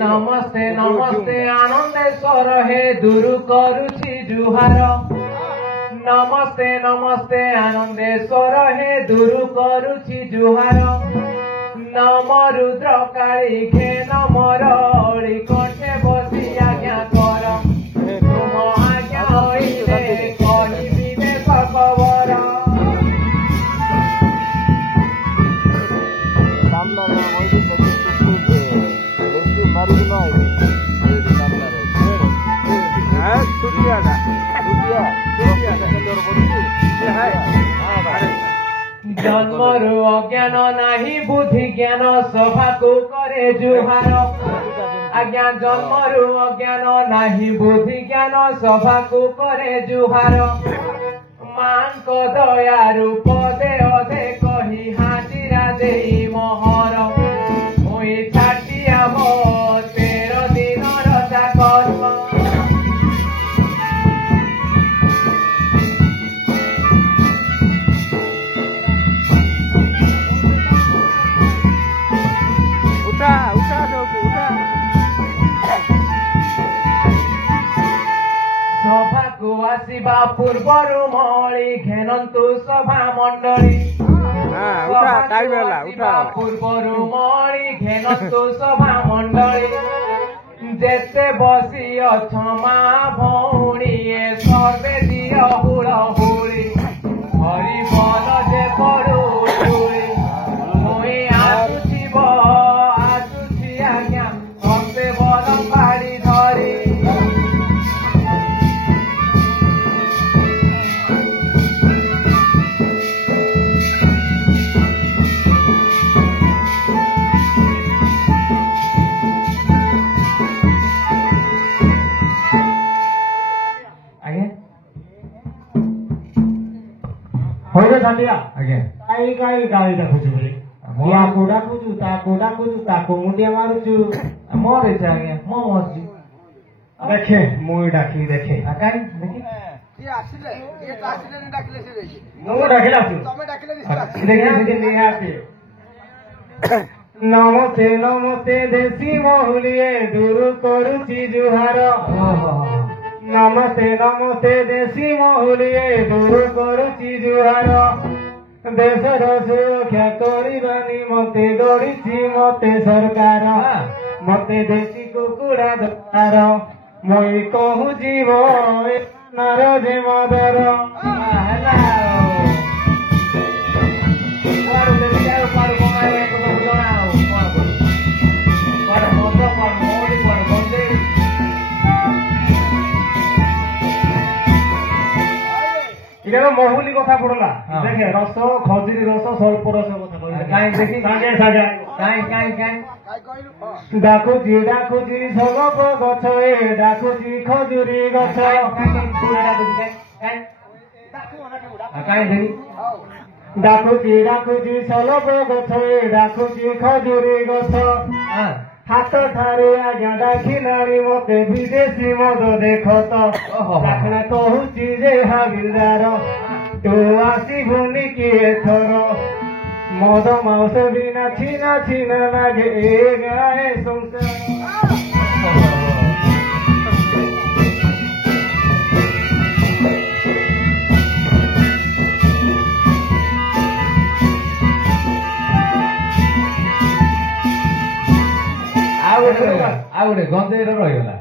नमस्ते नमस्ते आनंदेश्वर हे दूर करुछि जुहार नमस्ते नमस्ते आनंदेश्वर हे दूर करुछि जुहार नम रुद्र काली घे नमर अळी कठे बसी आज्ञा कर तुम आज्ञा होइले कहिबि देश खबर जन्मरु अज्ञान नाही बुद्धि ज्ञान सभा को करे जुहार आज्ञा जन्मरु अज्ञान नाही बुद्धि ज्ञान सभा को करे जुहार मान को दया रूप दे अधे कही हाजिरा देई मोहर मुई छाटिया मो 13 दिन रजा कर्म सभा को आसिबा पूर्वरु मळी घेनंतु सभा मंडली पूर्वरु मळी घेनंतु सभा मंडली जेते बसी अछ मा भौणी ए सर्वे दिय हुळ हुळी हरि बोल जे पडू हुळी मुई आसुछि आज्ञा हस्ते बल पाड़ी धरी मुंडिया मारुचु मोर इच्छा आज्ञा मो मस्जी देखे मुई डाकी देखे काई देखि ये आसिले ये तो आसिले ने डाकिले से देखि मो डाकिला तमे डाकिले देखि से आते नमस्ते नमस्ते देसी मोहुलिए दूर करुछि जुहार नमस्ते नमस्ते देसी मोहुलिए दूर करुछि जुहार देशर सुरक्षा करबा निमते गढ़ी मते सरकार मते देशी कुकुड़ा दरकार मुई कहू जीव नार जे मदर महुली कथा पड़ला देखे रस खजुरी रस स्वल्प रस कथा देखी डाकुची डाकुची सगप गछ ए डाकुची खजुरी गछ डाकुची डाकुची सलप गछ ए डाकुची खजुरी गछ हाथ ठारे आज्ञा डाकिलाणी मते विदेशी मद देख तो डाकना कहूची जे हाबिलदार तू आसिबुनि कि एथर मद मांस बिना छीना छीना लागे ए गाए संसार आउटे गंधेर रहीगला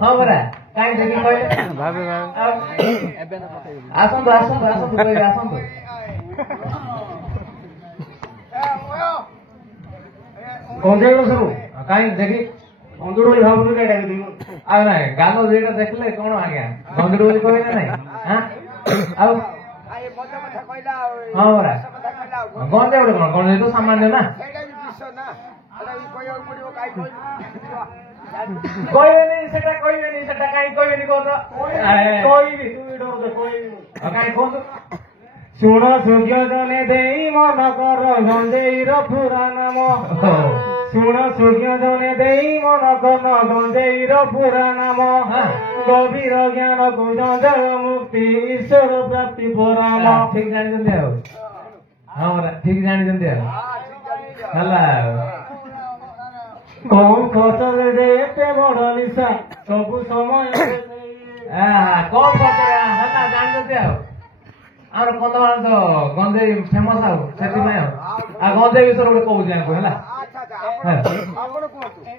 हाँ बरा कहीं देखी कहले आसंतु आसंतु आसंतु कहले आसंतु गंधेर सब कहीं देखी अंदुड़ी भावनु के डाक दी आ नाही गानो जेटा देखले कोन आज्ञा गंधेर बोली कहले नाही हां आउ आए मजा मथा कहला हां बरा गंधेर कोन गंधेर तो सामान्य ना सेटा भी विश्व ना कहबेनी सेटा काई कहबेनी कोन कहबी तू डर कहबी काई कोन सुण सूर्य जने देई मन कर गंधेर पुरा नाम सुण सूर्य जने देई मन कर गंधेर पुरा नाम गभीर ज्ञान को जंजर मुक्ति ईश्वर प्राप्ति पराम ठीक जानि जंदे हां ठीक जानि जंदे हला କଣ ଖର୍ଚ୍ଚରେ ରେ ଏତେ ବଡ ନିଶା ସବୁ ସମୟ କଣ ପଚାର ହେଲା ଜାଣିଛନ୍ତି ଆଉ ଆମର କନ୍ଧମାଳ ତ ଗଞ୍ଜେଇ ଫେମସ ଆଉ ସେଥିପାଇଁ ଆଉ ଗଞ୍ଜେଇ ବିଷୟରେ ଗୋଟେ କହୁଛି ଆମକୁ ହେଲା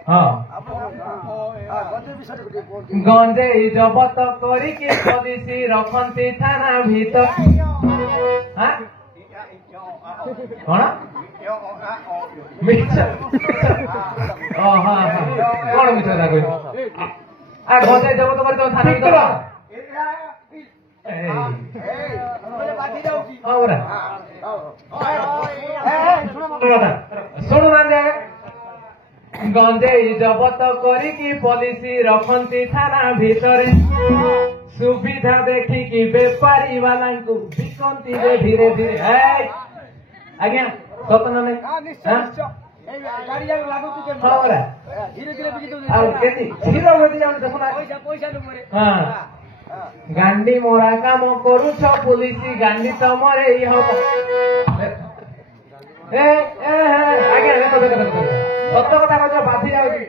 ହଁ ଗଞ୍ଜେଇ ଜବତ କରିକି ପୋଲିସ ରଖନ୍ତି ଥାନା ଭିତରେ କଣ ମିଛ କଣ ମିଛ କଥା କହିଲି ଗଞ୍ଜେଇ ଜବତ କରି ତମ ଥାନା ଭିତରେ ଶୁଣୁନାହାନ୍ତି ଗଞ୍ଜେଇ ଜବତ କରିକି ପୋଲିସ ରଖନ୍ତି ଥାନା ଭିତରେ ସୁବିଧା ଦେଖିକି ବେପାରୀ ବାଲାଙ୍କୁ ବିକନ୍ତି ଧୀରେ ଧୀରେ ଆଜ୍ଞା ସତ ନା ନାଇଁ ଆଉ କେତେ ଧୀର ବେଟି ଯାଉନି ଦେଖୁନା ଗାଣ୍ଡି ମୋରା କାମ କରୁଛ ପୁଲିସ ଗାଣ୍ଡି ତମରେ ହବ ଆଜ୍ଞା ସତ କଥା କହୁଛ ବାଧି ଯାଉଛି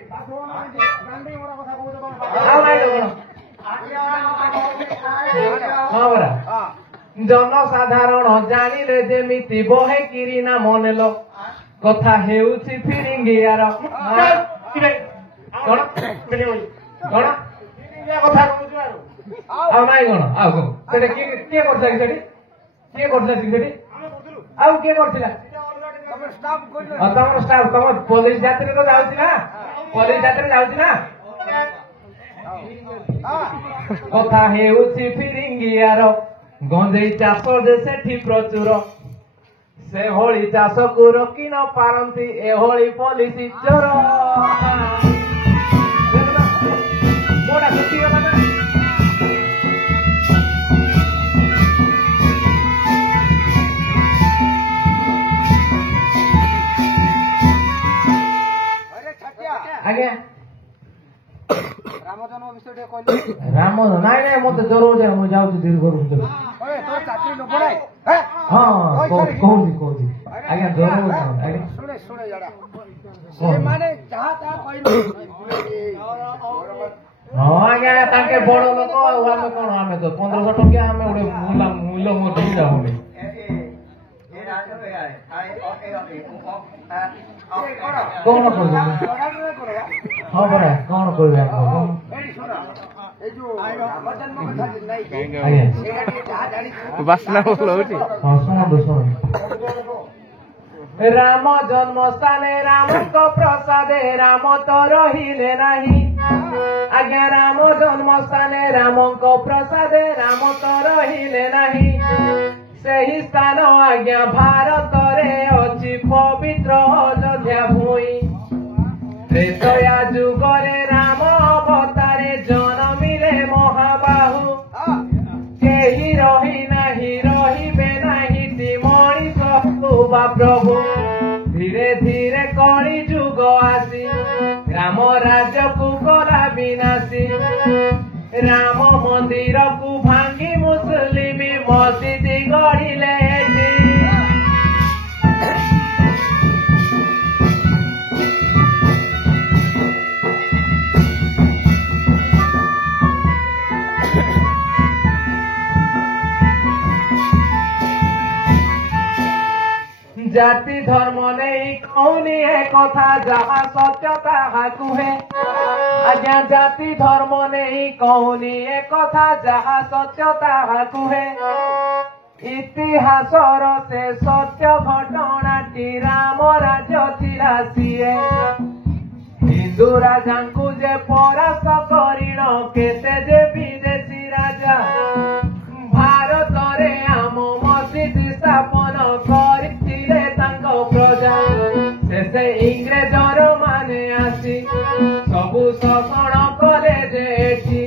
ଆଉ ନାଇଁ କଣ ହଁ ପରା ଜନସାଧାରଣ ଜାଣିଲେ ଯେମିତି ବହେ କିରି ନା ମନେଲ କଥା ହେଉଛି ଫିରିଙ୍ଗିଆର କଣ କଣ କଥା କହୁଛୁ ଆଉ ନାଇଁ କଣ ଆଉ କଣ ସେଟା କିଏ କରିଥିଲା କି ସେଠି କିଏ କରିଥିଲା କି ସେଠି ଆଉ କିଏ କରିଥିଲା ତମର ଷ୍ଟାଫ ତମ ପୋଲିସ ଯାତ୍ରୀ ତ ଯାଉଛି ନା ପୋଲିସ ଯାତ୍ରୀ ଯାଉଛି ନା କଥା ହେଉଛି ଫିରିଙ୍ଗିଆର ଗଞ୍ଜେଇ ଚାଷ ଯେ ସେଠି ପ୍ରଚୁର ସେଭଳି ଚାଷକୁ ରୋକି ନ ପାରନ୍ତି ଏଭଳି ପୋଲିସ ଚୋର କୋଉଟା ଶୁଖିଗଲା ନା ଆଜ୍ଞା ରାମ ନାଇଁ ନାଇଁ ମତେ ଜ୍ୱର ହଉଛି ମୁଁ ଯାଉଛି ଧୀରେ ଘରକୁ ହଁ କହୁଛି ଆଜ୍ଞା ଜ୍ୱର ହଉଛି ଆଜ୍ଞା ହଁ ଆଜ୍ଞା ତାଙ୍କେ ବଡ ଲୋକ ଆଉ ଆମେ କଣ ଆମେ ତ 1500 ଟଙ୍କିଆ ଆମେ ଗୋଟେ ମୂଲ୍ୟ ମୁଁ ଦେଇ ଯାଉନି କଣ କହୁଛନ୍ତି ହଁ ପରା କଣ କହିବେ ବାସ୍ନା ଭଲ ହଉଛି ହଁ ଶୁଣନ୍ତୁ ରାମ ଜନ୍ମସ୍ଥାନେ ରାମଙ୍କ ପ୍ରସାଦେ ରାମ ତ ରହିଲେ ନାହିଁ ଆଜ୍ଞା ରାମ ଜନ୍ମସ୍ଥାନେ ରାମଙ୍କ ପ୍ରସାଦେ ରାମ ତ ରହିଲେ ନାହିଁ ସେହି ସ୍ଥାନ ଆଜ୍ଞା ଭାରତରେ ଅଛି ପବିତ୍ର ଅଯୋଧ୍ୟା ଭୂଇଁ ତ୍ରେତୟା ଯୁଗରେ ରାମ ଅବତାରେ ଜନମିଲେ ମହାବାହୁ କେହି ରହି ନାହିଁ ରହିବେ ନାହିଁ ମଣିଷ ବା ପ୍ରଭୁ ଧୀରେ ଧୀରେ କଳି ଯୁଗ ଆସି ରାମ ରାଜ୍ୟକୁ କଲା ବିନାଶୀ ରାମ ମନ୍ଦିରକୁ ଭାଙ୍ଗି ମୁସଲିମ ମସଜିଦ ଗଢିଲେ ଜାତି ଧର୍ମ ନେଇ କହୁନି ଏ କଥା ଯାହା ସତ୍ୟ ତାହା କୁହେ ଆଜ୍ଞା ଜାତି ଧର୍ମ ନେଇ କହୁନି ଏ କଥା ଯାହା ସତ୍ୟ ତାହା କୁହେ ଇତିହାସର ସେ ସତ୍ୟ ଘଟଣାଟି ରାମ ରାଜ୍ୟ ଥିଲା ସିଏ ହିନ୍ଦୁ ରାଜାଙ୍କୁ ଯେ ପରାସ୍ତ କରିଣ କେତେ ଯେ ବିଦେଶୀ ରାଜା ଭାରତରେ ଆମ ମସଜିଦ ସ୍ଥାପନ କରିଥିଲେ ତାଙ୍କ ପ୍ରଜା ଶେଷେ ଇଂରେଜର ମାନେ ଆସି ସବୁ ଶୋଷଣ କଲେ ଯେ ଏଠି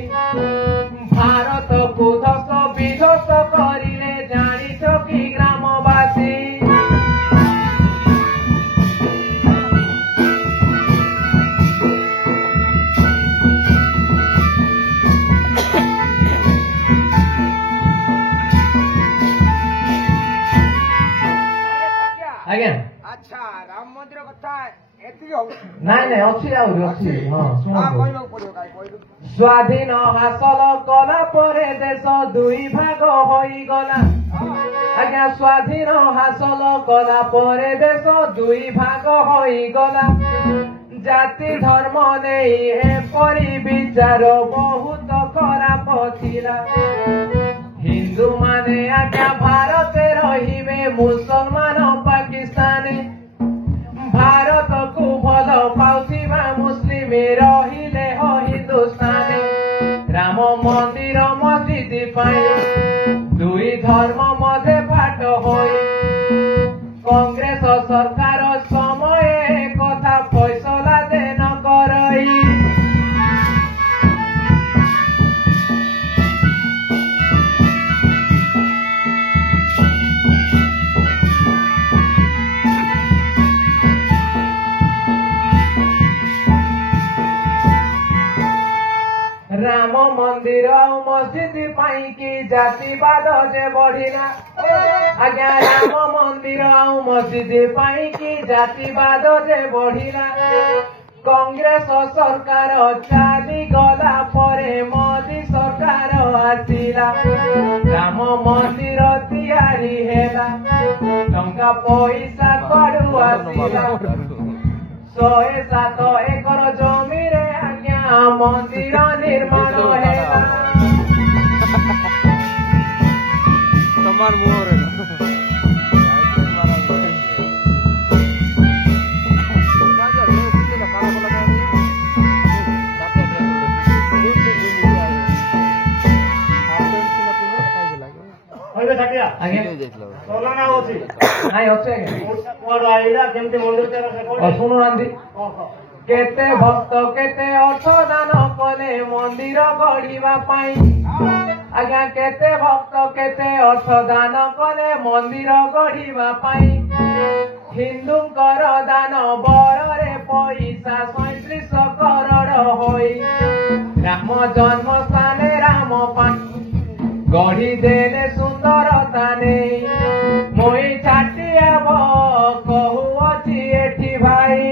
ଭାରତକୁ ଧ୍ୱସ୍ତ ବିଧ୍ୱସ୍ତ କରିଲେ ଜାଣିଛ କି ଗ୍ରାମବାସୀ ଆଜ୍ଞା ଆଚ୍ଛା ରାମ ମନ୍ଦିର କଥା ନାଇଁ ନାଇଁ ଅଛି ଆହୁରି ଅଛି ହଁ ଶୁଣନ୍ତୁ ସ୍ୱାଧୀନ ହାସଲ କଲା ପରେ ଦେଶ ଦୁଇ ଭାଗ ହୋଇଗଲା ଆଜ୍ଞା ସ୍ୱାଧୀନ ହାସଲ କଲା ପରେ ଦେଶ ଦୁଇ ଭାଗ ହୋଇଗଲା ଜାତି ଧର୍ମ ନେଇ ଏପରି ବିଚାର ବହୁତ ଖରାପ ଥିଲା ହିନ୍ଦୁ ମାନେ ଆଜ୍ଞା ଭାରତରେ ରହିବେ ମୁସଲମାନ ପାକିସ୍ତାନୀ ଭାରତକୁ ଭଲ ପାଉଥିବା ମୁସଲିମ ରହିଲେ ହିନ୍ଦୁସ୍ତାନୀ ରାମ ମନ୍ଦିର ମସଜିଦ ପାଇଁ ଦୁଇ ଧର୍ମ ମଧ୍ୟରେ ପାଠ ହୋଇ କଂଗ୍ରେସ ସରକାର ସମୟ କଥା ଫୈସଲା ଦେନ କରଇ ରାମ ମନ୍ଦିର ଆଉ ମସଜିଦ ପାଇଁ କି ଜାତିବାଦ ଯେ ବଢିଲା ଆଜ୍ଞା ରାମ ମନ୍ଦିର ଆଉ ମସଜିଦ ପାଇଁ କି ଜାତିବାଦ ଯେ ବଢିଲା କଂଗ୍ରେସ ସରକାର ଚାଲିଗଲା ପରେ ମୋଦି ସରକାର ଆସିଲା ରାମ ମନ୍ଦିର ତିଆରି ହେଲା ଟଙ୍କା ପଇସା କୁଆଡୁ ଆସିଲା 107 ଏକର ଜମିରେ ଆଜ୍ଞା ମନ୍ଦିର ନିର୍ମାଣ ହେଲା ତମାର ମୁହଁରେ ଶୁଣୁନାହାନ୍ତି କେତେ ଭକ୍ତ କେତେ ଅର୍ଥ ଦାନ କଲେ ମନ୍ଦିର ଗଢିବା ପାଇଁ ଆଜ୍ଞା କେତେ ଭକ୍ତ କେତେ ଅର୍ଥ ଦାନ କଲେ ମନ୍ଦିର ଗଢିବା ପାଇଁ ହିନ୍ଦୁଙ୍କର ଦାନ ବଳରେ ପଇସା 37 କରୋଡ଼ ହୋଇ ରାମ ଜନ୍ମ ସ୍ଥାନେ ରାମ ପାଇଁ ଗଢିଦେଲେ ସୁନ୍ଦରତା ନେଇ ମୁଇଁ ଛାଟିଆବ କହୁଅଛି ଏଠି ଭାଇ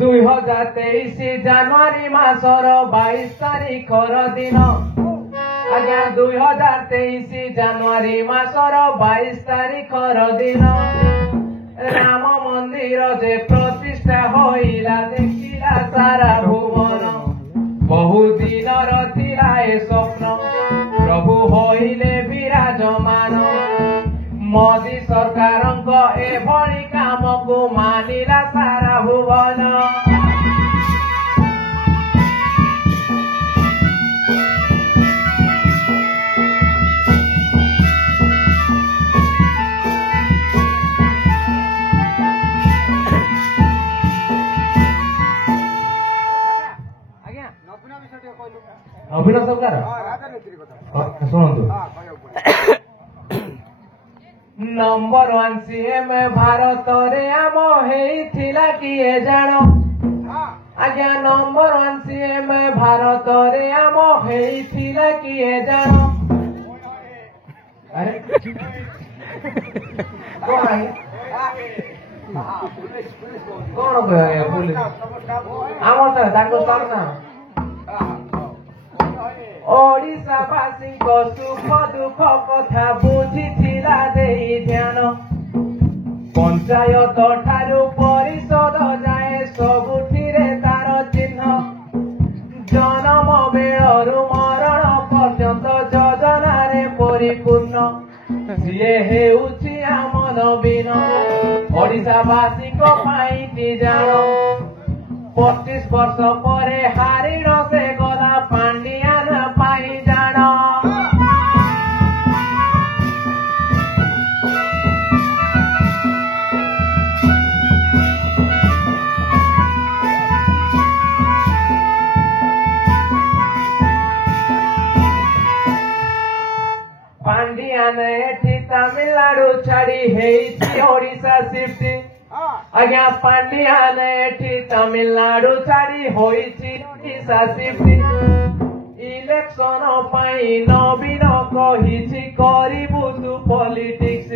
ଦୁଇ ହଜାର 23 ଜାନୁଆରୀ ମାସର 22 ତାରିଖର ଦିନ ଆଜ୍ଞା 2023 ଜାନୁଆରୀ ମାସର 22 ତାରିଖର ଦିନ ରାମ ମନ୍ଦିର ଯେ ପ୍ରତିଷ୍ଠା ହୋଇଲା ଦେଖିଲା ସାରା ଭୁବନ ବହୁ ଦିନର ଥିଲା ଏ ସ୍ୱପ୍ନ ପ୍ରଭୁ ହୋଇଲେ ବିରାଜମାନ ମୋଦି ସରକାରଙ୍କ ଏଭଳି କାମକୁ ମାନିଲା ସାରା ଭୁବନ ନବୀନ ସରକାର ଶୁଣନ୍ତୁ ନମ୍ବର 1 CM ଭାରତରେ ଆମ ହେଇଥିଲା କିଏ ଜାଣ ଆଜ୍ଞା ନମ୍ବର 1 CM ଭାରତରେ ଆମ ହେଇଥିଲା କିଏ ଜାଣ ଆରେ କଣ କହିବା ପୁଲିସ ଆମର ତାଙ୍କ ସାମ୍ନା ଓଡ଼ିଶାବାସୀଙ୍କ ସୁଖ ଦୁଃଖ କଥା ବୁଝିଥିଲା ଦେଇ ଧ୍ୟାନ ପଞ୍ଚାୟତ ଠାରୁ ପରିଷଦ ଯାଏ ସବୁଥିରେ ତାର ଚିହ୍ନ ଜନମ ବେଳରୁ ମରଣ ପର୍ଯ୍ୟନ୍ତ ଯୋଜନାରେ ପରିପୂର୍ଣ୍ଣ ସିଏ ହେଉଛି ଆମ ନବୀନ ଓଡ଼ିଶାବାସୀଙ୍କ ପାଇଁ କି ଜାଣ 25 ବର୍ଷ ପରେ ହାରିଣ ସେ ଗଲା ପାଣ୍ଡିଆନ ପାଇଁ ଜାଣ ପାଣ୍ଡିଆନ ଏଠି ତାମିଲନାଡୁ ଛାଡି ହେଇଛି ଓଡ଼ିଶା ସିଫ୍ଟ ଆଜ୍ଞା ପାଣ୍ଡିଆନ ଏଠି ତାମିଲନାଡୁ ଛାଡି ହୋଇଛି ଓଡିଶା ସିଫ୍ଟ ଇଲେକ୍ସନ ପାଇଁ ନବୀନ କହିଛି କରିବୁ ତୁ ପଲିଟିକ୍ସ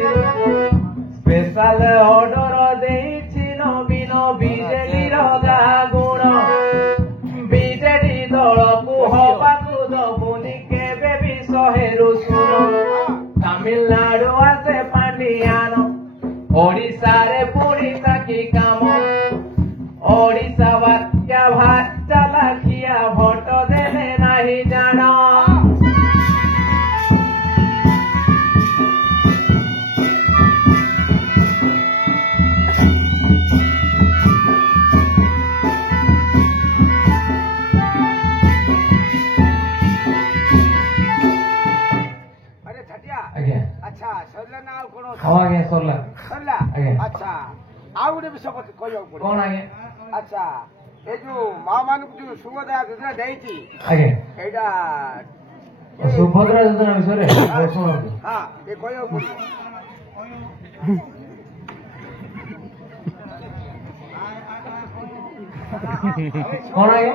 ସ୍ପେଶାଲ ଅର୍ଡର ଦେଇଛି ନବୀନ ବିଜେଡିର ଗାଗୁଣ ବିଜେଡି ଦଳକୁ ହବାକୁ ଦବୁନି କେବେ ବି ଶହେରୁ ଶୁଣ ତାମିଲନାଡୁ ଆସେ ପାଣ୍ଡିଆନ ଓଡିଶାରେ ପୁଣି ତାକି କାମ ଓଡିଶା ବାତ୍ୟା ଭାଷା ଲାଖିଆ ଭୋଟ ଦେଲେ ନାହିଁ ଜାଣ ଆଜ୍ଞା ଆଚ୍ଛା ସରିଲା ନା ଆଉ କଣ ହଁ ଆଜ୍ଞା ସରିଲା ସରିଲା ଆଜ୍ଞା ଆଚ୍ଛା ଆଉ ଗୋଟେ ବିଷୟ ମତେ କହିବାକୁ ପଡିବ କଣ ଆଜ୍ଞା ଆଚ୍ଛା ଏ ଯୋଉ ମା ମାନଙ୍କୁ ଯୋଉ ସୁଭଦ୍ରା ଯୋଜନା ଦେଇଛି ଆଜ୍ଞା ଏଇଟା ସୁଭଦ୍ରା ଯୋଜନା ବିଷୟରେ ଶୁଣନ୍ତୁ ହଁ ଏ କହିବାକୁ ପଡିବ କଣ ଆଜ୍ଞା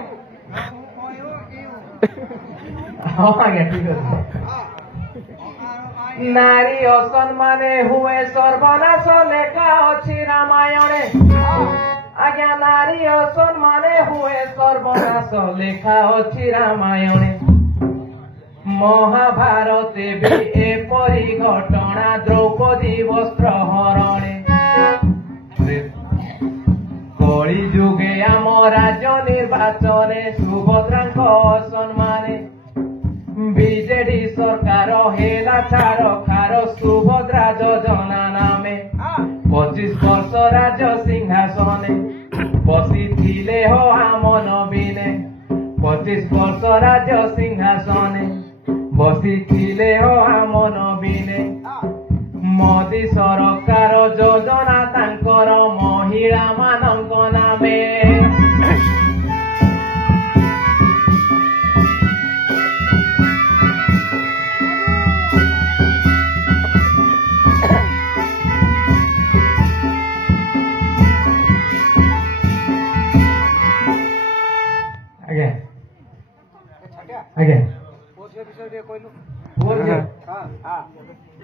ହଁ ଆଜ୍ଞା ଠିକ ଅଛି ନାରୀ ଅସମ୍ମାନେ ହୁଏ ସର୍ବନାଶ ଲେଖା ଅଛି ରାମାୟଣେ ଆଜ୍ଞା ନାରୀ ଅସମ୍ମାନେ ହୁଏ ସର୍ବନାଶ ଲେଖା ଅଛି ରାମାୟଣେ ମହାଭାରତେ ବି ଏପରି ଘଟଣା ଦ୍ରୌପଦୀ ବସ୍ତ୍ର ହରଣେ କଳି ଯୁଗେ ଆମ ରାଜ୍ୟ ନିର୍ବାଚନେ ସୁଭଦ୍ରାଙ୍କ ଅସମ୍ମାନେ ବିଜେଡି ସରକାର ହେଲା ଛାର ଖାର ସୁଭଦ୍ରା ଯୋଜନା ନାମେ 25 ବର୍ଷ ରାଜ୍ୟ ସିଂହାସନେ ବସିଥିଲେ ହୋ ଆମ ନବୀନେ 25 ବର୍ଷ ରାଜ୍ୟ ସିଂହାସନେ ବସିଥିଲେ ହୋ ଆମ ନବୀନେ ମୋଦି ସରକାର ଯୋଜନା ତାଙ୍କର ମହିଳା ମାନଙ୍କ ନାମେ ଆଜ୍ଞା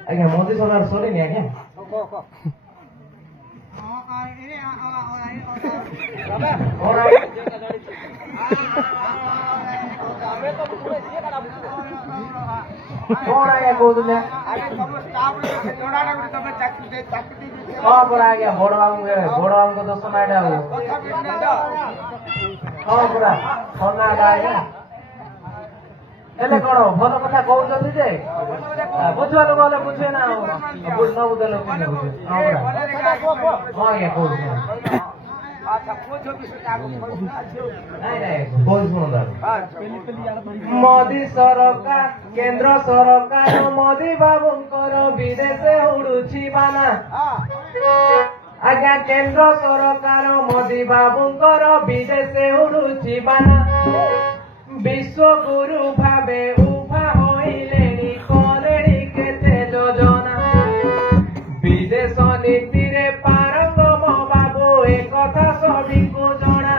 ଆଜ୍ଞା ମୋଦି ସରକାର ସରିନି ଆଜ୍ଞା କଣ ଆଜ୍ଞା କହୁଥିଲେ ହଁ ପରା ଆଜ୍ଞା ବଡ ବାବୁଙ୍କ ଦୋଷ ନା ଏଇଟା ହଁ ପୁରା ସନା ଆଜ୍ଞା ହେଲେ କଣ ଭଲ କଥା କହୁଛନ୍ତି ଯେ ବୁଝିବା ଲୋକ ହେଲେ ବୁଝେ ନା ନ ବୁଝେ ଲୋକ ବୁଝେ ହଁ ଆଜ୍ଞା କହୁଛି ମୋଦି ସରକାର କେନ୍ଦ୍ର ସରକାର ମୋଦି ବାବୁଙ୍କର ବିଦେଶ ଉଡୁଛି ବାନା ଆଜ୍ଞା କେନ୍ଦ୍ର ସରକାର ମୋଦି ବାବୁଙ୍କର ବିଦେଶ ଉଡୁଛି ବାନା ବିଶ୍ୱଗୁରୁ ଭାବେ ଉଭା ହୋଇଲେଣି କଲେଣି କେତେ ଯୋଜନା ବିଦେଶ ନୀତିରେ ପାରଙ୍ଗମ ବାବୁ ଏକଥା ସଭିଙ୍କୁ ଜଣା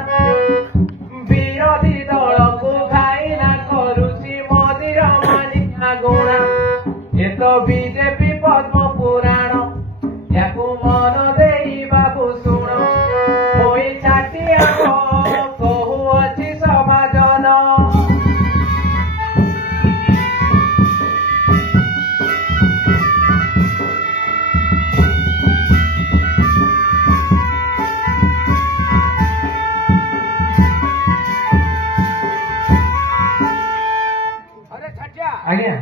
ବିରୋଧୀ ଦଳକୁ ଘାଇଲା କରୁଛି ମୋଦିର ମାନିଆ ଗୁଣା ଏ ତ ବିଜେପି ପଦ୍ମ ପୁରାଣ ୟାକୁ ମନ ଦେଇ ବାବୁ ଶୁଣ ହୋଇ ଛାଟିଆ କହୁଅଛି ସମାଜନ ଆଜ୍ଞା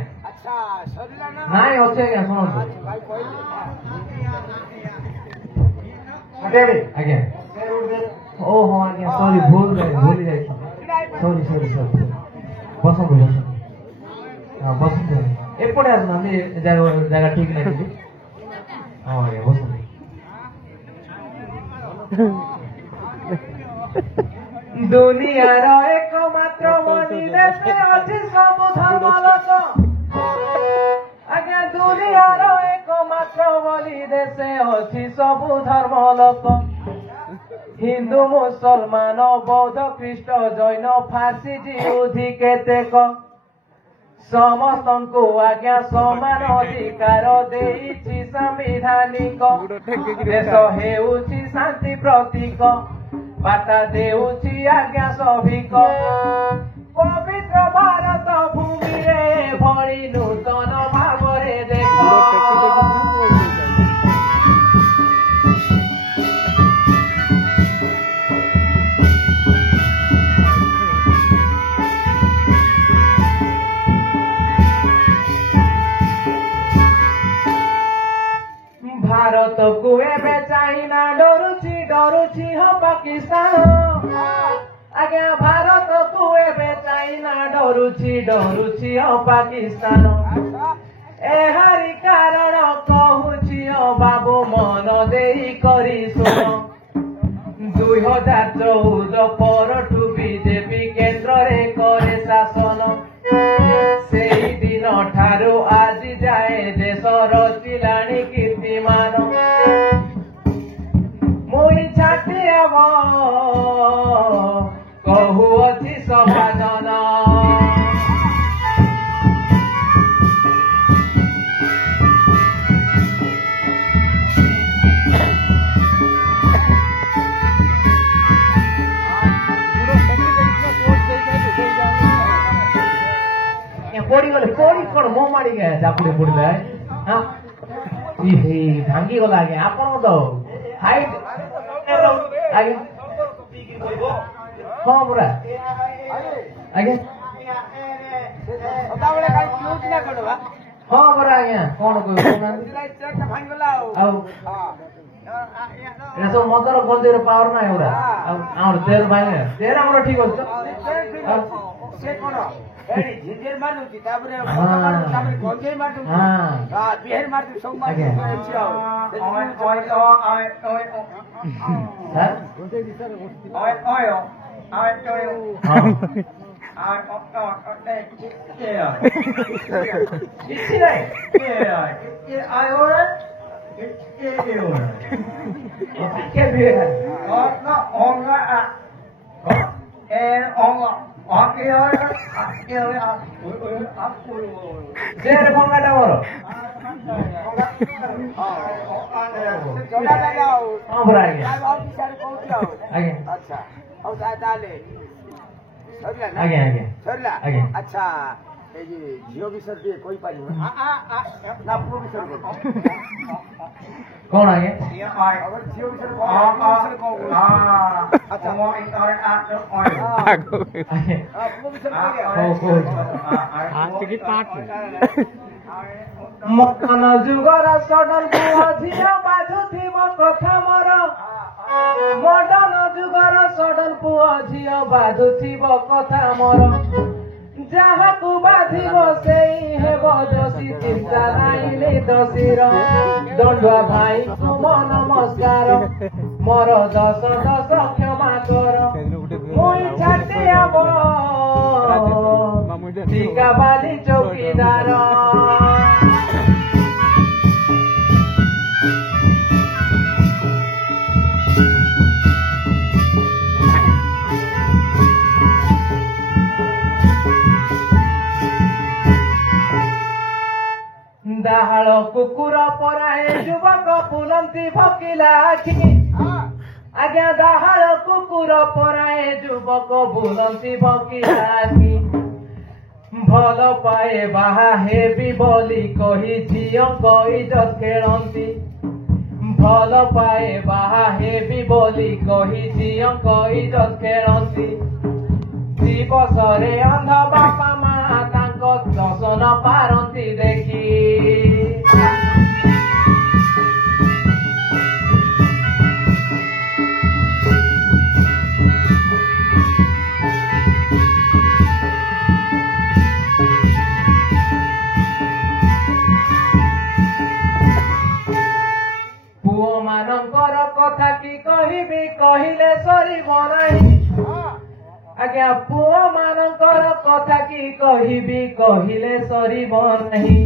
ନାଇଁ ଅଛି ଆଜ୍ଞା ଶୁଣନ୍ତୁ ଆଜ୍ଞା ଓହୋ ଆଜ୍ଞା ସରି ଭୁଲି ଯାଇଛି ସରି ବସନ୍ତୁ ବସନ୍ତୁ ଏପଟେ ଆସୁନାହାନ୍ତି ଜାଗା ଠିକ ନାହିଁ ହଁ ଆଜ୍ଞା ବସନ୍ତୁ ଦୁନିଆର ଏକମାତ୍ର ମନି ଦେଶେ ଅଛି ସବୁ ଧର୍ମ ଲୋକ ଆଜ୍ଞା ଦୁନିଆର ଏକମାତ୍ର ବୋଲି ଦେଶେ ଅଛି ସବୁ ଧର୍ମ ଲୋକ ହିନ୍ଦୁ ମୁସଲମାନ ବୌଦ୍ଧ ଖ୍ରୀଷ୍ଟ ଜୈନ ଫାର୍ସି ଜିହୁଦୀ କେତେକ ସମସ୍ତଙ୍କୁ ଆଜ୍ଞା ସମାନ ଅଧିକାର ଦେଇଛି ସାମ୍ବିଧାନିକ ଦେଶ ହେଉଛି ଶାନ୍ତି ପ୍ରତୀକ ବାର୍ତ୍ତା ଦେଉଛି ଆଜ୍ଞା ସଭିକ ପବିତ୍ର ଭାରତ ଭୂମିରେ ଭଳି ନୂତନ ଭାବରେ ଦେଖ ଭାରତକୁ ଏବେ ଚାଇନା ଡରୁଛି ହଁ ପାକିସ୍ତାନ ଆଜ୍ଞା ଭାରତକୁ ଏବେ ଚାଇନା ଡରୁଛି ହଁ ପାକିସ୍ତାନ ଏହାରି କାରଣ କହୁଛି ହଁ ବାବୁ ମନ ଦେଇ କରି ଶୁଣ 2014 ପରଠୁ ବିଜେପି କେନ୍ଦ୍ରରେ କରେ ଶାସନ ସେଇ ଦିନ ଠାରୁ ଆଜି ଯାଏ ଦେଶ ରଚିଲାଣି କୀର୍ତ୍ତିମାନ ମୁଇଁ ଛାତି ହେବ କହୁଅଛି ସଭାଜନ ପଡିଗଲେ ପଡି କଣ ମୋ ମାଡି ଚାପୁଡି ପଡିଲେ ଭାଙ୍ଗି ଗଲା ଆଜ୍ଞା ଆପଣ ତ ହାଇଟ୍ ଆଜ୍ଞା ହଁ ପୁରା ଆଜ୍ଞା ହଁ ପରା ଆଜ୍ଞା କଣ କହିବ ଆଉ এটা ସବୁ ମଦର ଗଞ୍ଜେଇର ପାୱାର ନାହିଁ ପୁରା ଆଉ ଆମର ଦେହର ଭାଇ ଦେହର ଆମର ଠିକ ଅଛି ସେ କଣ ଝିଝିର ମାରୁଛି ତାପରେ ଗଞ୍ଜେଇ ମାରୁଛି ବିହାର ମାରୁଛି ସବୁ କିଛି ନାହିଁ ଭଙ୍ଗାଟା ମୋର ହଁ ପରା ଆଜ୍ଞା ଆଜ୍ଞା ଆଜ୍ଞା ସରିଲା ଆଜ୍ଞା ଆଚ୍ଛା এই যে ঝিও বিষয় দিয়ে কই পারিব না পুরো বিষয় କଣ ଆଜ୍ଞା ঝিও বিষয় ମଦନ ଯୁଗର ସଡନ ପୁଅ ଝିଅ ବାଜୁଥିବ କଥା ମୋର ମଦନ ଯୁଗର ସଡନ ପୁଅ ଝିଅ ବାଜୁଥିବ କଥା ମୋର ଯାହାକୁ ବାଧିବ ସେଇ ହେବ ଦୋଷୀ ଚିନ୍ତା ନାଇଁଲେ ଦୋଷୀର ଦଣ୍ଡୁଆ ଭାଇ ତୁମ ନମସ୍କାର ମୋର ଦଶ କ୍ଷମା କର ମୁଇଁ ଛାଟି ହବ ଟିକା ବାଲି ଚୌକିଦାର ଡାହାଳ କୁକୁର ପରାଏ ଯୁବକ ବୁଲନ୍ତି ଭକିଲା ଆଖି ଆଜ୍ଞା ଡାହାଳ କୁକୁର ପରାଏ ଯୁବକ ବୁଲନ୍ତି ଭକିଲା ଆଖି ଭଲ ପାଏ ବାହା ହେବି ବୋଲି କହି ଝିଅଙ୍କ ଇଜ୍ଜତ ଖେଳନ୍ତି ଭଲ ପାଏ ବାହା ହେବି ବୋଲି କହି ଝିଅଙ୍କ ଇଜ୍ଜତ ଖେଳନ୍ତି ଦିବସରେ ଅନ୍ଧ ବାପା ମା ତାଙ୍କ ଦର୍ଶନ ପାରନ୍ତି ଦେଖି ପୁଅ ମାନଙ୍କର କଥା କି କହିବି କହିଲେ ସରିବ ନାହିଁ ଆଜ୍ଞା ପୁଅ ମାନଙ୍କର କଥା କି କହିବି କହିଲେ ସରିବ ନାହିଁ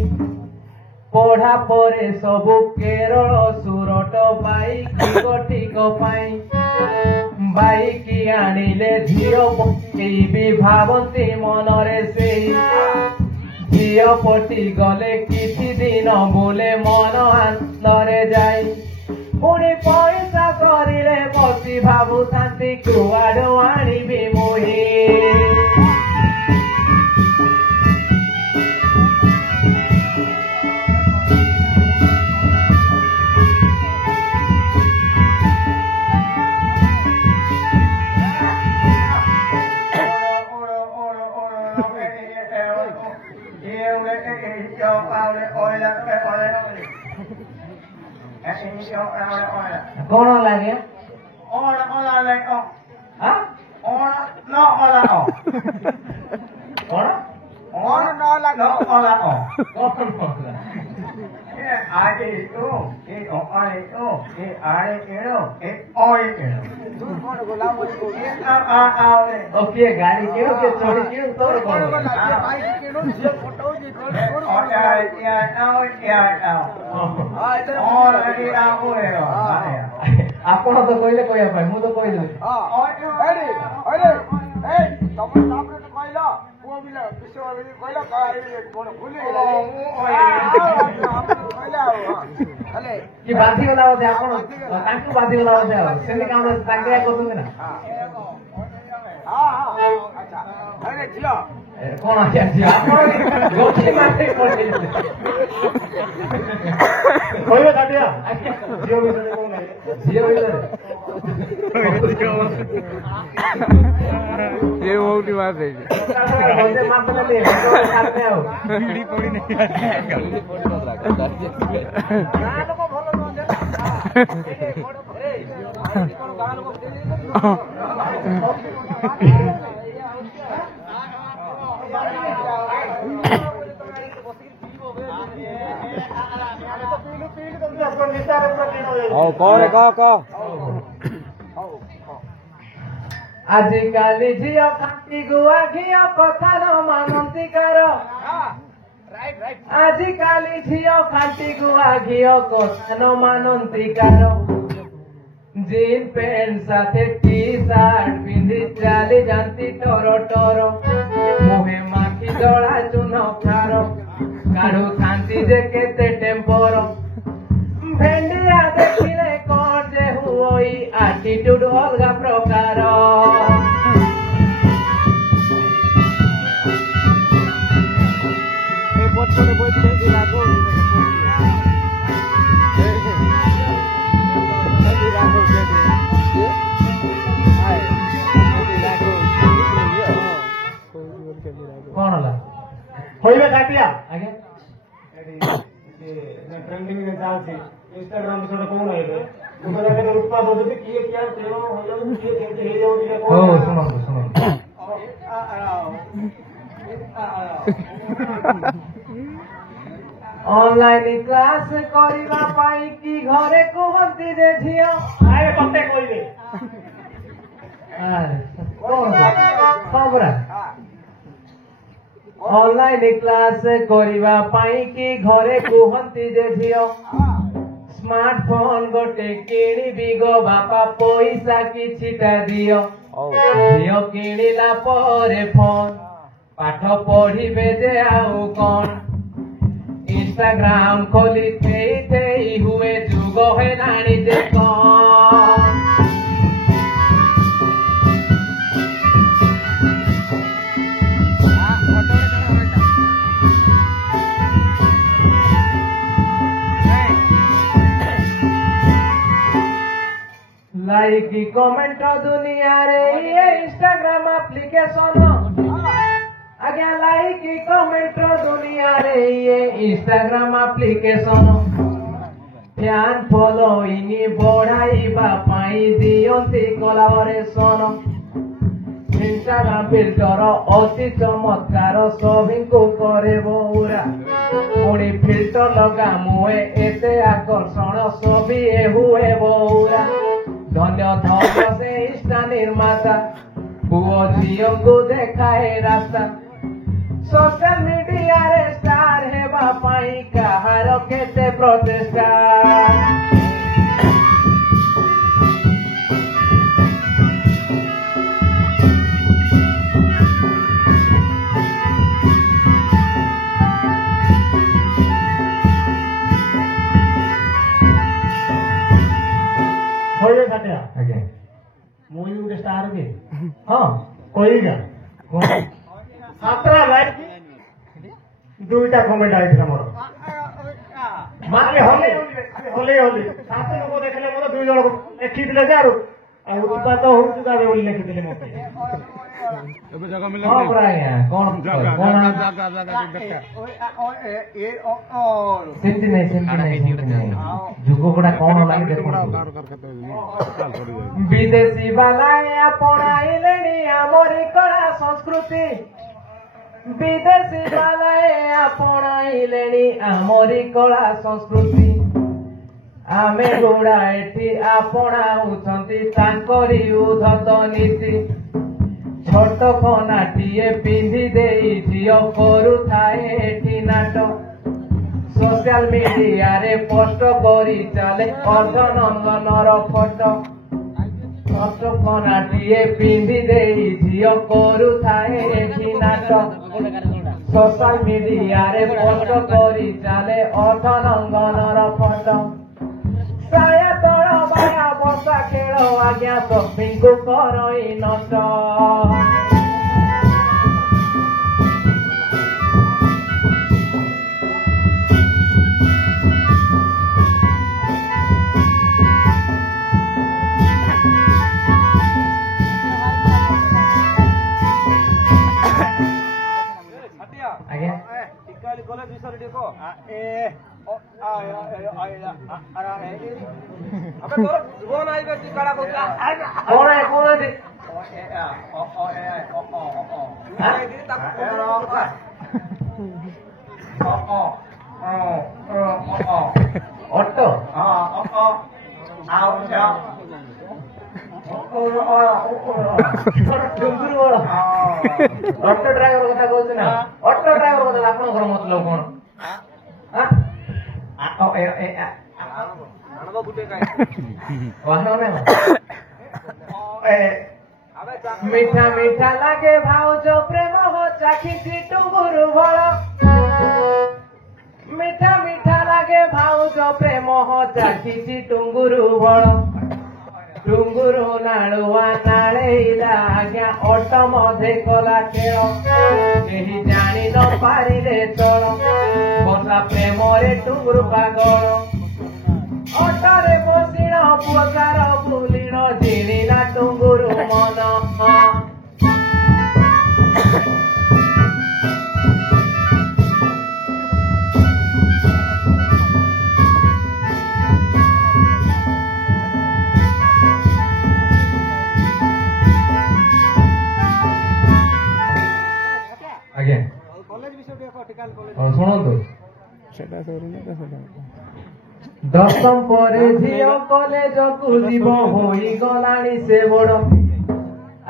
ପଢା ପରେ ସବୁ କେରଳ ସୁରଟ ବାଇକ ଠିକ ପାଇଁ ବାଇକି ଆଣିଲେ ଝିଅ କେହି ବି ଭାବନ୍ତି ମନରେ ସେଇ ଝିଅ ପଟି ଗଲେ କିଛି ଦିନ ବୋଲେ ମନ ଆନନ୍ଦରେ ଯାଇ ପୁଣି ପଇସା କରିଲେ ବସି ଭାବୁଥାନ୍ତି କୁଆଡୁ ଆଣିବି ମୁହିଁ କଣ ଲାଗେ କିଏ ଗାଡି କିଏ କିଏ ଚଢି କିଏ ତୋର କଣ ଆପଣ ତ କହିଲେ କହିବା ପାଇଁ ମୁଁ ତ କହିଦେଲି କି ବାଧିଗଲା ବୋଧେ ଆପଣ ତାଙ୍କୁ ବାଧିଗଲା ବୋଧେ ଆଉ ସେମିତି କାମ ତାଙ୍କେ କରୁଛନ୍ତି ନା କଣ ଆଜ୍ଞା ଝିଅ ଆପଣ ଗୋଟି ମାସେ କହିଲେ କହିବେ କାଟିଆ ଝିଅ ବିଷୟରେ କଣ ଝିଅ ଭିତରେ ये मोटी बात है बीड़ी पड़ी नहीं कौन है कह ଆଜିକାଲି ଝିଅ ଖାଣ୍ଟି ଗୁଆ ଘିଅ କଥା ନ ମାନନ୍ତି କାର ଆଜିକାଲି ଝିଅ ଖାଣ୍ଟି ଗୁଆ ଘିଅ କଥା ନ ମାନନ୍ତି କାର ଜିନ୍ ପ୍ୟାଣ୍ଟ ସାଥେ ଟି ସାର୍ଟ ପିନ୍ଧି ଚାଲି ଯାନ୍ତି ଟର ଟର ମୁହେ ମାଖି ଜଳା ଚୁନ ଖାର କାଢୁଥାନ୍ତି ଯେ କେତେ ଟେମ୍ପର ଭେଣ୍ଡିଆ ଦେଖିଲେ କଣ ଯେ ହୁଇ ଆଟିଟ୍ୟୁଡ ଅଲଗା ପ୍ରକାର କଣ ହେଲା କହିବେ କାଟିଆ ଆଜ୍ଞା ट्रेंडिंग में चालছে इंस्टाग्राम से कौन है दुकान के उत्पाद होते किए क्या प्रेम हो जाओ किए केते हे जाओ ये हो सुनो सुनो ऑनलाइन क्लास करिबा पाई की घरे कहंती जे झियो आए पत्ते कहबे अरे कौन खबरा ऑनलाइन क्लास करिबा पाई की घरे कहंती जे झियो स्मार्टफोन गोटे किणिबी गो बापा पैसा किछिटा दियो झियो किणिला परे फोन पाठ पढ़िबे जे आउ कौन इंस्टाग्राम खोली थेई थेई हुए जुग हेलाणी जे कौन लाइक कमेंट दुनिया रे ये इंस्टाग्राम एप्लीकेशन आज्ञा लाइक कमेंट दुनिया रे ये इंस्टाग्राम एप्लीकेशन फैन फॉलोइंग बढ़ाइबा पाई दियंती कोलाबोरेशन इंस्टाग्राम फिल्टर अति चमत्कार सभी को करे बौरा पुणी फिल्टर लगा मुए एते आकर्षण सभी हुए बौरा धन्य धन्य से इष्टा निर्माता पुओ झियो को देखाए रास्ता सोशल मीडिया रे स्टार हेबा पाई काहार केते प्रचेष्टा ହଁ କହିଟା କଣ? ସାତଟା ଲାଇଟ୍ ଦୁଇଟା କମେଣ୍ଟ ଆଇଥିଲା ମୋର ମାନେ ହଲେ ହଲେ 7 ଲୋକ ଦେଖିଲେ ମୋର 2 ଜଣ ଲେଖିଥିଲେ ଯେ ଆଉ ଉତ୍ପାତ ହଉଛି ତାର ବୋଲି ଲେଖିଥିଲେ ମତେ ଏବେ ଜାଗା ହଁ ମିଳିଲା ପରା ଆଜ୍ଞା କଣ ଜାଗା କଣ ଜାଗା ଜାଗା ସେମିତି ନାହିଁ ସେମିତି ନାହିଁ ଯୁଗ ଗୁଡା କଣ ଲାଗି ଦେଖନ୍ତୁ ବିଦେଶୀ ବାଲାଏ ଆପଣାଇଲେଣି ଆମରି କଳା ସଂସ୍କୃତି ବିଦେଶୀ ବାଲାଏ ଆପଣାଇଲେଣି ଆମରି କଳା ସଂସ୍କୃତି ଆମେ ଗୁଡା ଏଠି ଆପଣାଉଛନ୍ତି ତାଙ୍କରି ଉଦ୍ଧତ ନୀତି ଛୋଟ କନାଟିଏ ପିନ୍ଧି ଦେଇ ଝିଅ କରୁଥାଏ ଏଠି ନାଟ ସୋସିଆଲ ମିଡିଆରେ ପୋଷ୍ଟ କରି ଚାଲେ ଅର୍ଦ୍ଧନନ୍ଦନର ଫଟୋ ଛୋଟ କନାଟିଏ ପିନ୍ଧି ଦେଇ ଝିଅ କରୁଥାଏ ଏଠି ନାଟ ସୋସିଆଲ ମିଡିଆରେ ପୋଷ୍ଟ କରି ଚାଲେ ଅର୍ଦ୍ଧନନ୍ଦନର ଫଟୋ ସାୟା ତଳ ବାୟା ବସା ଖେଳ ଆଜ୍ଞା ସଭିଙ୍କୁ କରଇ ନଷ୍ଟ ଆଜ୍ଞା କଲେଜ ବିଷୟରେ ଟିକେ କହ କଣ କହୁନାହାନ୍ତି ଅଟୋ ଅଟୋ ଡ୍ରାଇଭର କଥା କହୁଛି ନା ଅଟୋ ଡ୍ରାଇଭର କଥା ଆପଣଙ୍କର ମତଲବ କଣ ମିଠା ମିଠା ଲାଗେ ଭାଉଜ ପ୍ରେମ ହୋ ଚାଖିଛି ଟୁଙ୍ଗୁରୁ ଭଳ ମିଠା ମିଠା ଲାଗେ ଭାଉଜ ପ୍ରେମ ହୋ ଚାଖିଛି ଟୁଙ୍ଗୁରୁ ଭଳ ଟୁଙ୍ଗୁରୁ ନାଳୁଆ ନାଳେଇଲା ଆଜ୍ଞା ଅଟ ମଧ୍ୟେ କଲା ଖେଳ କେହି ଜାଣି ନ ପାରିଲେ ଚଳ ବର୍ଷା ପ୍ରେମରେ ଟୁଙ୍ଗୁରୁ ପାଗଳ ଅଟରେ ବସିଣ ପୁଅକାର ବୁଲିଣ ଜିଣିଲା ଟୁଙ୍ଗୁରୁ ମନ ଆଜ୍ଞା ଶୁଣନ୍ତୁ ଦଶମ ପରେ ଝିଅ କଲେଜକୁ ଯିବ ହୋଇଗଲାଣି ସେ ବଡ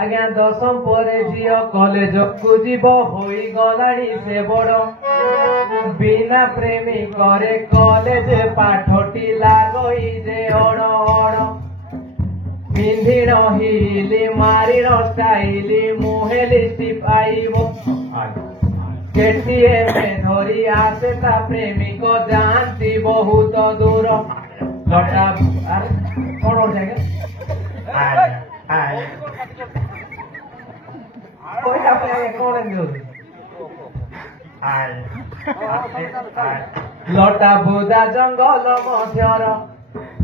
ଆଜ୍ଞା ଦଶମ ପରେ ଝିଅ କଲେଜକୁ ଯିବ ହୋଇଗଲାଣି ସେ ବଡ ବିନା ପ୍ରେମିକରେ କଲେଜ ପାଠଟି ଲାଗଇ ଯେ ଅଣ ଅଣ ପିନ୍ଧିଣ ହିଲି ମାରିଣ ଷ୍ଟାଇଲି ମୁହେଲି ଟିପାଇବ କେଟିଏମେ ଧରି ଆସେ ତା ପ୍ରେମିକ ଯାଆନ୍ତି ବହୁତ ଦୂର ଲଟା କଣ ହଉଛି ଆଜ୍ଞା କଣ ଲଟା ବୁଦା ଜଙ୍ଗଲ ମଧ୍ୟର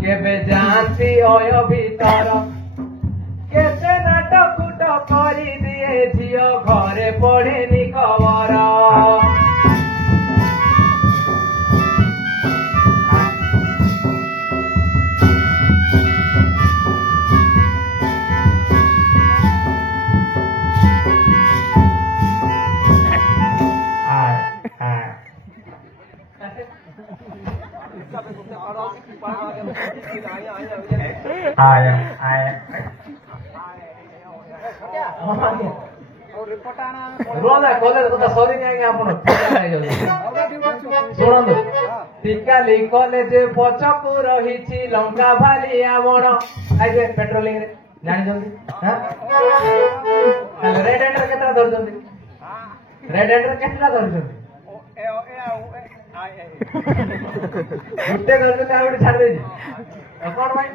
କେବେ ଯାଆନ୍ତି ଅୟ ଭିତର କେତେ ନାଟ କୁଟ କରିଦିଏ ଝିଅ ଘରେ ପଡେନି ଖବର କଲେଜ କଥା ସରିନି ଆଜ୍ଞା ଆପଣ ଶୁଣନ୍ତୁ ଟିକାଲି କଲେଜ ପଛକୁ ରହିଛି ଲଙ୍କା ଭାଲିଆ ବଣ ଆଜ୍ଞା ପେଟ୍ରୋଲିଂ ରେ ଜାଣିଛନ୍ତି ରେଡ୍ ହ୍ୟାଣ୍ଡରେ କେତେଟା ଧରୁଛନ୍ତି ରେଡ୍ ହ୍ୟାଣ୍ଡରେ କେତେଟା ଧରୁଛନ୍ତି ଗୋଟେ ଧରୁଛନ୍ତି ଆଉ ଗୋଟେ ଛାଡି ଦେଇଛି କଣ ପାଇଁ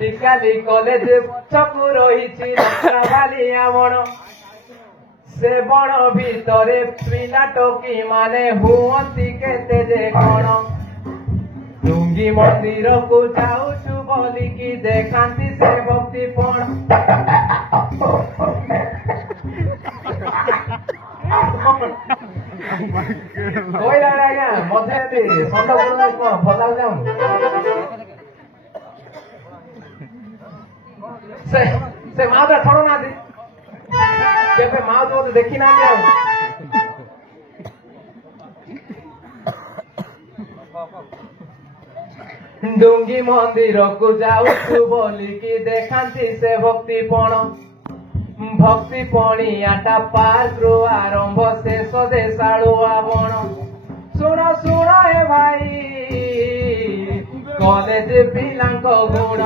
ଟିକାଲି କଲେଜ ପଛକୁ ରହିଛି ବାଲିଆ ବଣ ସେ ବଣ ଭିତରେ ପିଲା ଟୋକି ମାନେ ହୁଅନ୍ତି କେତେ ଯେ କଣ ଡୁଙ୍ଗି ମନ୍ଦିରକୁ ଯାଉଛୁ ବୋଲିକି ଦେଖାନ୍ତି ସେ ଭକ୍ତି ପଣ କହିଲା ଆଜ୍ଞା ମତେ ଏମିତି ସଣ୍ଡ କଣ ଭଲ ଯାଉନି ସେ ମାଉଟା ଛଡ଼ୁନାହାନ୍ତି କେବେ ମାଉଟ ମତେ ଦେଖି ନାହାନ୍ତି ଆଉ ଡୁଙ୍ଗି ମନ୍ଦିରକୁ ଯାଉଛୁ ବୋଲିକି ଦେଖାନ୍ତି ସେ ଭକ୍ତି ପଣ ଭକ୍ତି ପଣିଆଟା ପାର୍କରୁ ଆରମ୍ଭ ଶେଷ ଦେଶାଳୁଆ ବଣ ଶୁଣ ଶୁଣ ଏ ଭାଇ କଲେଜ ପିଲାଙ୍କ ଗୁଣ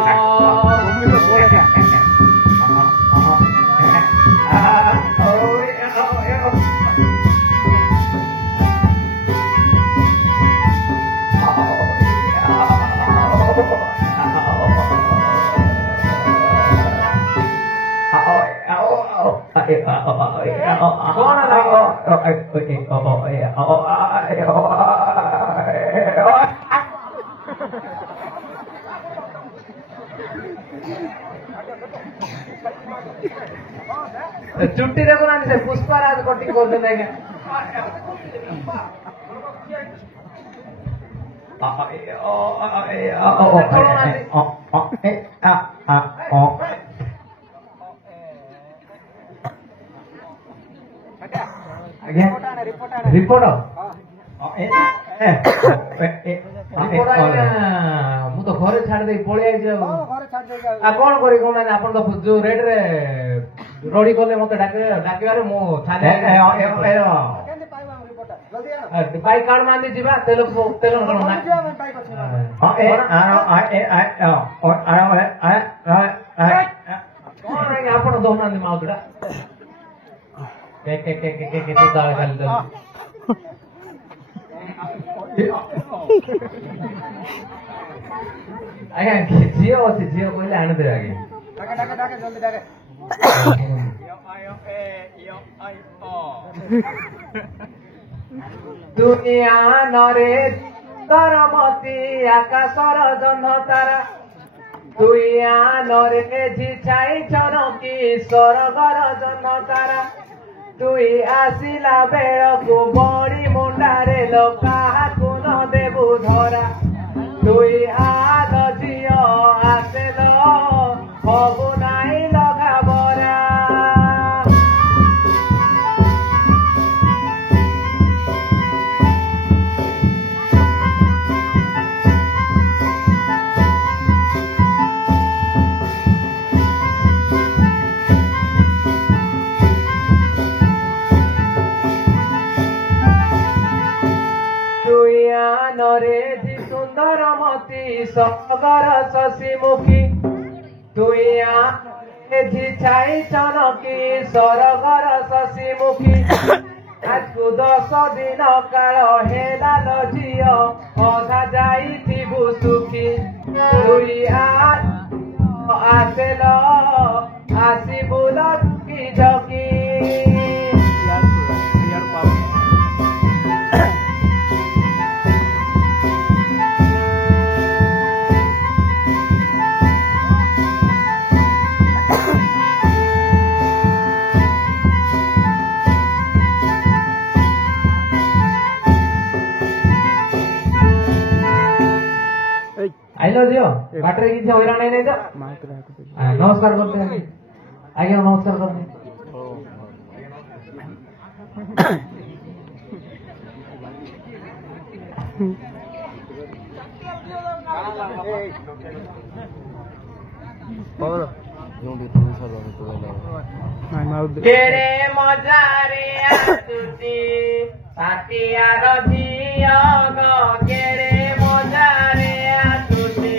ଚୁଟି ଦେଖୁନାହାନ୍ତି ସେ ପୁଷ୍ପାରାଜ କଟିଂ କରୁଛନ୍ତି ଆଜ୍ଞା ରିପୋର୍ଟ ମୁଁ ତ ଘରେ ଛାଡି ଦେଇକି ପଳେଇ ଆଇଛି ଆଉ କଣ କରି କହୁନାହାନ୍ତି ଆପଣ ତ ଯୋଉ ରେଟରେ ରଡି କଲେ ମତେ ଡାକିବାରେ ମୁଁ ବାଇକ୍ କାଢୁନାହାନ୍ତି ଯିବା ତେଲ ତେଲ କଣ ଆପଣ ଦଉନାହାନ୍ତି ମାଉଟା ଆଜ୍ଞା ଝିଅ ଅଛି ଝିଅ କହିଲେ ଆଣିଦେବେ ଆଜ୍ଞା ଦୁନିଆ ନରେ କରମତି ଆକାଶର ଜହ୍ନ ତାରା তুই আনরে ঝিছাই চরকি স্বর্গর জন তারা তুই আসিলা বেড়কু বড়ি মুন্ডারে কাহাকু ন দেবু ধরা তুই আদ ঝিও আসেল হবু নাই লগা বরা রে জি সুন্দর মতি সগর শশীমুখী তুই ঝি ছাই চনকি সরগর শশীমুখী আজকু 10 দিন কাল হেলাল ঝিও অধা যাইথিবু সুখী তুই আসেল আসিবু লকি ঝকি आइलो जियो बाटरे किसी हैरान नहीं तो नमस्कार करते हैं आगे नमस्कार करते हैं केरे मजारे आसुची साथिया रझिया ग केरे मजारे आसुची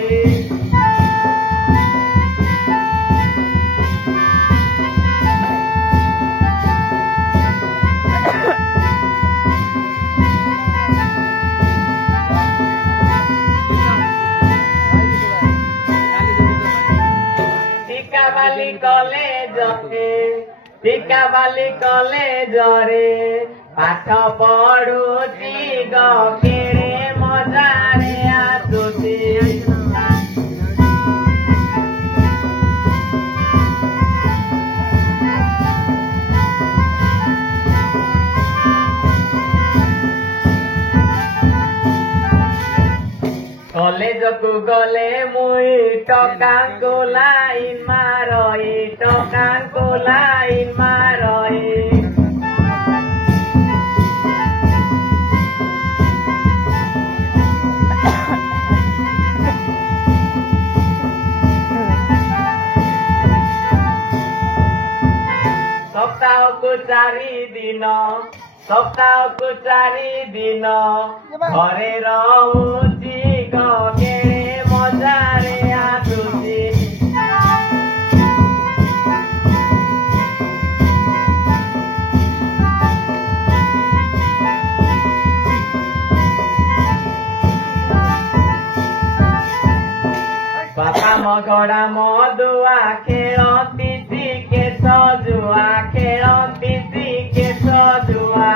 ବାଲି କଲେଜରେ ଟିକା ବାଲି କଲେଜରେ ପାଠ ପଢୁଛି ଗକେରେ ମଜାରେ ଆସୁଛି। କଲେଜକୁ ଗଲେ ମୁଇଁ ଟକାଙ୍କୁ ଲାଇନ୍ ମାରଇ ଟକାଙ୍କୁ ଲାଇନ୍ ମାରଇ। ସପ୍ତାହକୁ 4 ଦିନ ଘରେ ରହୁଛି ଗକେରେ ମଜାରେ ଆସୁଛି। ବାପା ମଗଡା ମଦୁଆ ଖେଳନ୍ତି କ୍ରିକେଟ ଜୁଆ ଖେଳନ୍ତି କ୍ରିକେଟ ଜୁଆ।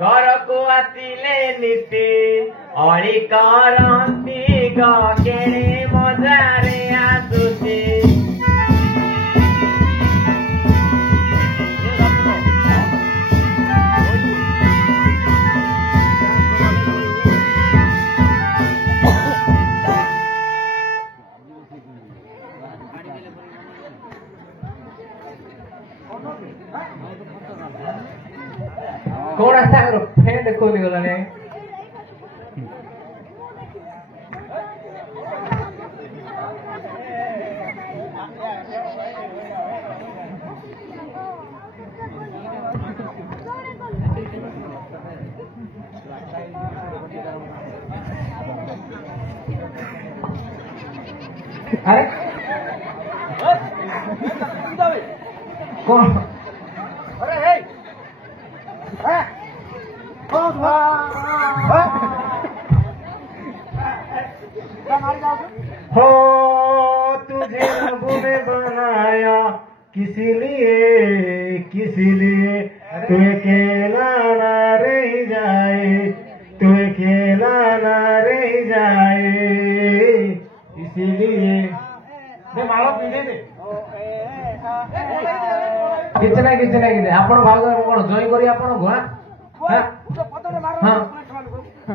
ଘରକୁ ଆସିଲେ ନୀତି ଅଳି କରନ୍ତି ଗକେରେ ମଜାରେ ଆସୁଛି। कौन ऐसा फ्रेंड खोली गला ने अरे कौन अरे हे हो तुझे रब ने बनाया किसी लिए तू अकेला ना रह जाए, तू अकेला ना रह जाए, इसीलिए मारो पीछे दे किसी ना आपण भाग कौन जॉइन करी आपण को हाँ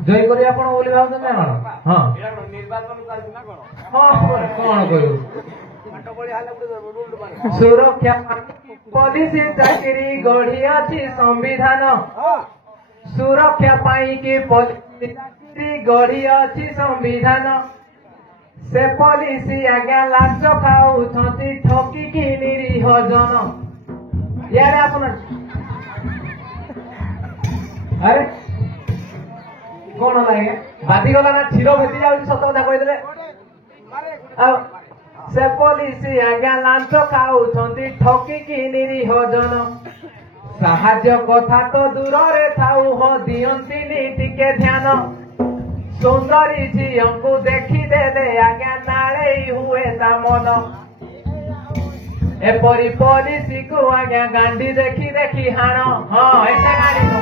जॉइन करी आपण बोली भाव ना कौन हाँ निर्वाचन चालू ना कौन हाँ कौन कहू सुरक्षा पुलिस चाकरी गढ़ी अच्छी संविधान सुरक्षा पाई के पुलिस गढ़ी अच्छी संविधान से पुलिस आज्ञा लाच खाऊंट ठकिकी निरीह जन यार आप अरे कौन लगे बाधी गला ना क्षीर भेटी जाऊँ सत कथा कहीदे से पुलिस आज्ञा लाच खाऊंट ठकिकी निरीह जन साहाଯ୍ୟ କଥା तो दूर रे थाऊ हो दियंतिनी टिके ध्यान सुंदरी झीओं को देखी देले आज्ञा नाले हुए ता मन एपरी पॉलिसी को आज्ञा गांडी देखी देखी हाण हाँ एटा गाड़ी नो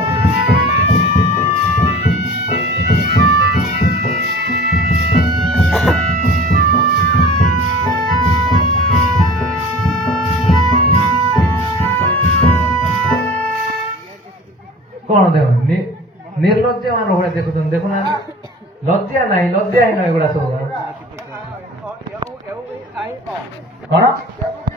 कौन देव निर्लज्ज मान भाई देखुन देखुना लज्जा नहीं लज्जा ही ना एगुड़ा सब कौन